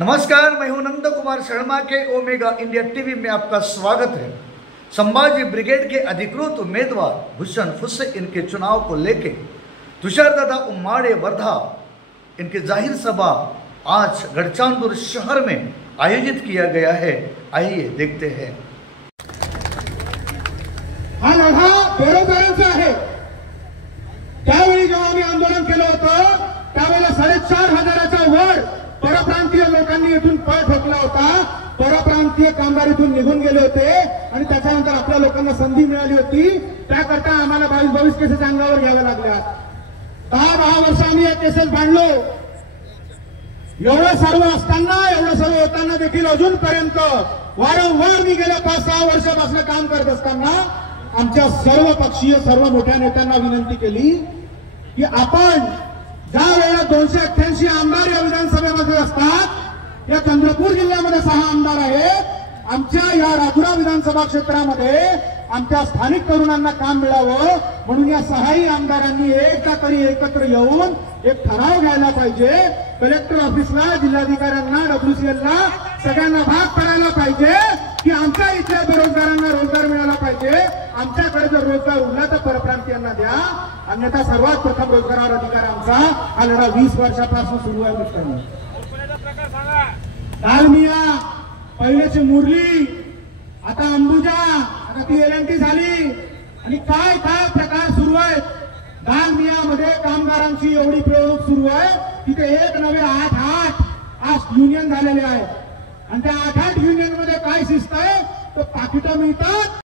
नमस्कार, मैं हूं नंद कुमार शर्मा के omega India TV में आपका स्वागत है। संभाजी ब्रिगेड के अधिकृत उम्मीदवार भूषण फुस्से इनके चुनाव को लेके तुषार दादा उम्माड़े वर्धा इनके जाहिर सभा आज गढ़चांदूर शहर में आयोजित किया गया है। आइए देखते हैं। हा लढा बेरोजगारांचा आहे। त्यावेळी जेव्हा आम्ही आंदोलन केलं होतं त्यावेळेला 4,500च्या वर परप्रांतीय लोकांनी इथून पळ ठोकला होता। परप्रांतीय कामगार इथून निघून गेले होते आणि त्याच्यानंतर आपल्या लोकांना संधी मिळाली होती। त्याकरता आम्हाला 22 केसेस अंगावर घ्याव्या लागल्या। 10 वर्ष आम्ही या केसेस भांडलो। एवढं सर्व असताना एवढं सर्व होताना देखील अजूनपर्यंत वारंवार मी गेल्या 5-6 वर्षापासून काम करत असताना आमच्या सर्व पक्षीय सर्व मोठ्या नेत्यांना विनंती केली की आपण ज्या वेळेला 288 आमदार या विधानसभेमध्ये असतात, या चंद्रपूर जिल्ह्यामध्ये 6 आमदार आहेत। आमच्या या राजुरा विधानसभा क्षेत्रामध्ये आमच्या स्थानिक तरुणांना काम मिळावं म्हणून या 6ही आमदारांनी एकदा तरी एकत्र येऊन एक ठराव घ्यायला पाहिजे। कलेक्टर ऑफिसला, जिल्हाधिकाऱ्यांना, डब्ल्यूसीएलला सगळ्यांना भाग पडायला पाहिजे की आमच्या इथल्या बेरोजगारांना रोजगार मिळाला पाहिजे। आमच्याकडे जर रोजगार उरला तर परप्रांतीयांना द्या, अन्यथा सर्वात प्रथम रोजगारावर अधिकार आमचा। हा लढा 20 वर्षापासून सुरू आहे मित्रांनो। दालमिया, पहिलेची मुरली, आता अंबुजा, आता ती एलएनटी झाली आणि काय काय प्रकार सुरू आहेत। दालमियामध्ये कामगारांची एवढी पिळवणूक सुरू आहे तिथे 1 नव्हे 8 युनियन झालेले आहेत आणि त्या 8 युनियन मध्ये काय शिस्त आहे, तर पाकिटं मिळतात।